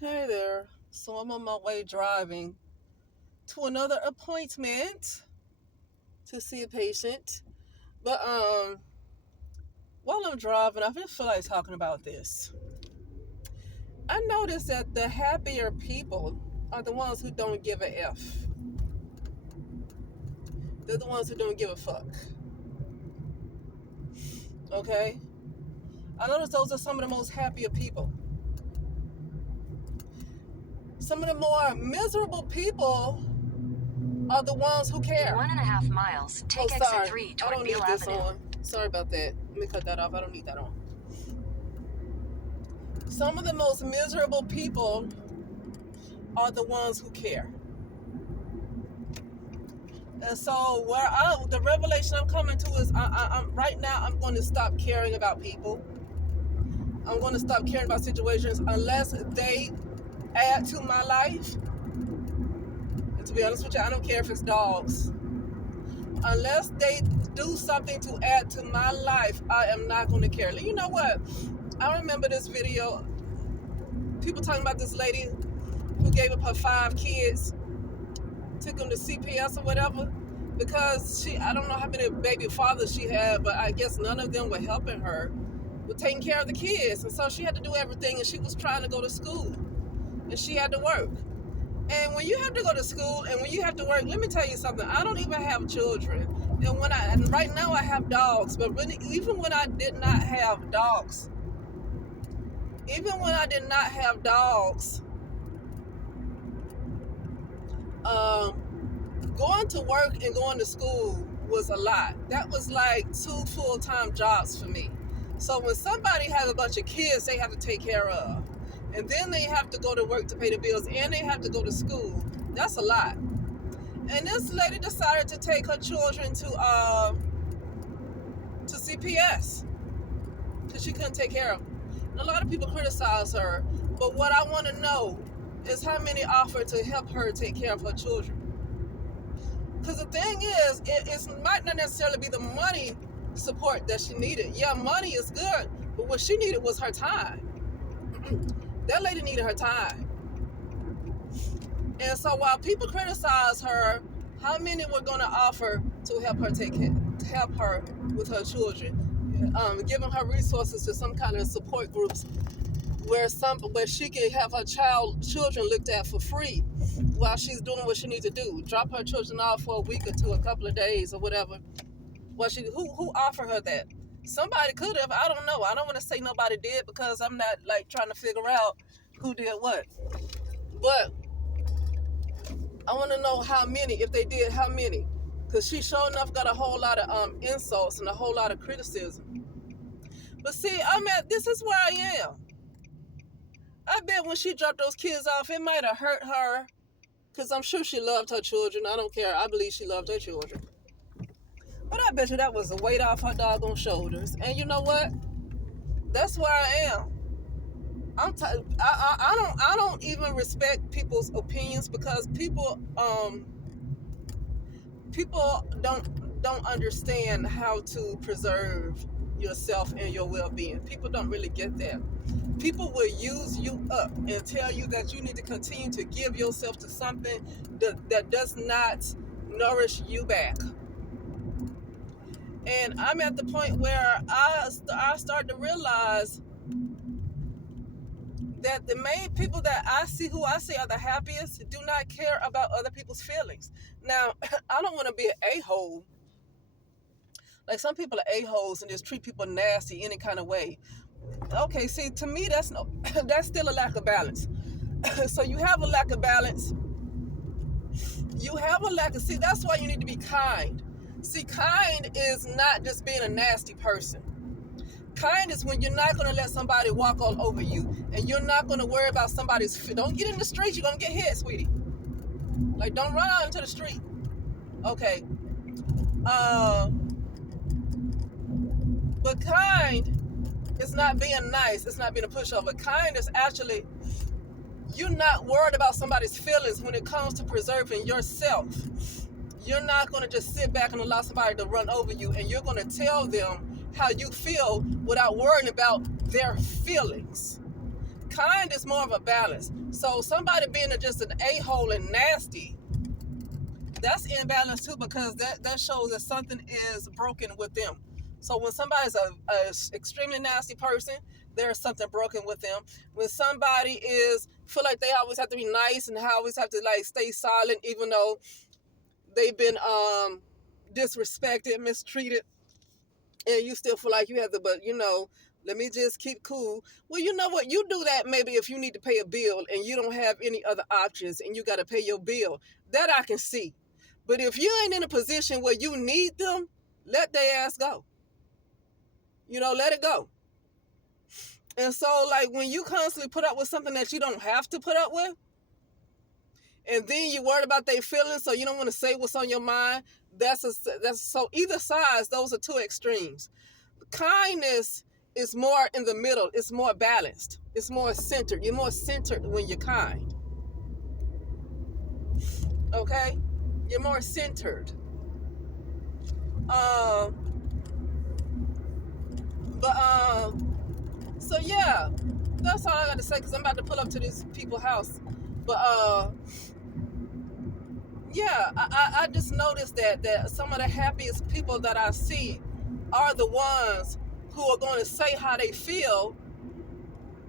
Hey there. So I'm on my way driving to another appointment to see a patient. But while I'm driving, I just feel like talking about this. I noticed that the happier people are the ones who don't give a F. They're the ones who don't give a fuck. Okay? I noticed those are some of the most happier people. Some of the more miserable people are the ones who care. 1.5 miles. Take exit 3 I toward don't need Beale this Avenue. on. Sorry about that. Let me cut that off. I don't need that on. Some of the most miserable people are the ones who care. And so the revelation I'm coming to is I'm right now I'm going to stop caring about people. I'm going to stop caring about situations unless they add to my life. And to be honest with you, I don't care if it's dogs. Unless they do something to add to my life, I am not going to care. You know what? I remember this video. People talking about this lady who gave up her 5 kids, took them to CPS or whatever, because I don't know how many baby fathers she had, but I guess none of them were helping her with taking care of the kids. And so she had to do everything, and she was trying to go to school, and she had to work. And when you have to go to school and when you have to work, let me tell you something. I don't even have children. And right now I have dogs, but even when I did not have dogs, going to work and going to school was a lot. That was like 2 full-time jobs for me. So when somebody has a bunch of kids they have to take care of, and then they have to go to work to pay the bills, and they have to go to school, that's a lot. And this lady decided to take her children to CPS because she couldn't take care of them. And a lot of people criticize her, but what I want to know is how many offered to help her take care of her children. Because the thing is, it might not necessarily be the money support that she needed. Yeah, money is good, but what she needed was her time. That lady needed her time. And so while people criticize her, how many were going to offer to help her with her children, giving her resources to some kind of support groups where she can have her children looked at for free while she's doing what she needs to do. Drop her children off for a week or two, a couple of days or whatever. Who offered her that? Somebody could have. I don't know. I don't want to say nobody did because I'm not like trying to figure out who did what. But I want to know how many, if they did, how many. Because she sure enough got a whole lot of insults and a whole lot of criticism. But see, this is where I am. I bet when she dropped those kids off, it might have hurt her. Because I'm sure she loved her children. I don't care. I believe she loved her children. But I bet you that was a weight off her doggone shoulders. And you know what? That's where I am. I don't even respect people's opinions because people don't understand how to preserve yourself and your well-being. People don't really get that. People will use you up and tell you that you need to continue to give yourself to something that does not nourish you back. And I'm at the point where I start to realize that the main people that I see are the happiest do not care about other people's feelings. Now, I don't want to be an a-hole. Like some people are a-holes and just treat people nasty any kind of way. Okay, see, to me, that's still a lack of balance. So you have a lack of balance. See, that's why you need to be kind. See, kind is not just being a nasty person. Kind is when you're not going to let somebody walk all over you, and you're not going to worry about don't get in the street, you're going to get hit, sweetie. Like, don't run out into the street. Okay. But kind is not being nice. It's not being a pushover. Kind is actually you're not worried about somebody's feelings when it comes to preserving yourself. You're not going to just sit back and allow somebody to run over you, and you're going to tell them how you feel without worrying about their feelings. Kind is more of a balance. So somebody being just an a-hole and nasty, that's imbalance too, because that shows that something is broken with them. So when somebody's a extremely nasty person, there's something broken with them. When somebody is feel like they always have to be nice and always have to like stay silent, even though they've been disrespected, mistreated, and you still feel like you have to, but let me just keep cool. Well, you know what? You do that maybe if you need to pay a bill and you don't have any other options and you got to pay your bill. That I can see. But if you ain't in a position where you need them, let their ass go. Let it go. And so, like, when you constantly put up with something that you don't have to put up with, and then you worried about their feelings, so you don't want to say what's on your mind, that's so either side, those are two extremes. Kindness is more in the middle. It's more balanced. It's more centered. You're more centered when you're kind. Okay? You're more centered. So yeah, that's all I got to say, because I'm about to pull up to this people's house. But yeah, I just noticed that some of the happiest people that I see are the ones who are going to say how they feel,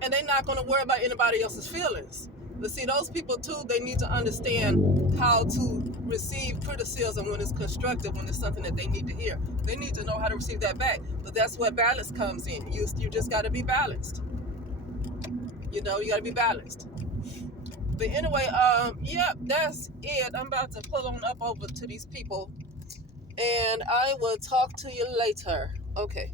and they're not going to worry about anybody else's feelings. But see, those people too, they need to understand how to receive criticism when it's constructive, when it's something that they need to hear. They need to know how to receive that back. But that's where balance comes in. You just got to be balanced. You got to be balanced. But anyway, that's it. I'm about to pull on up over to these people, and I will talk to you later. Okay.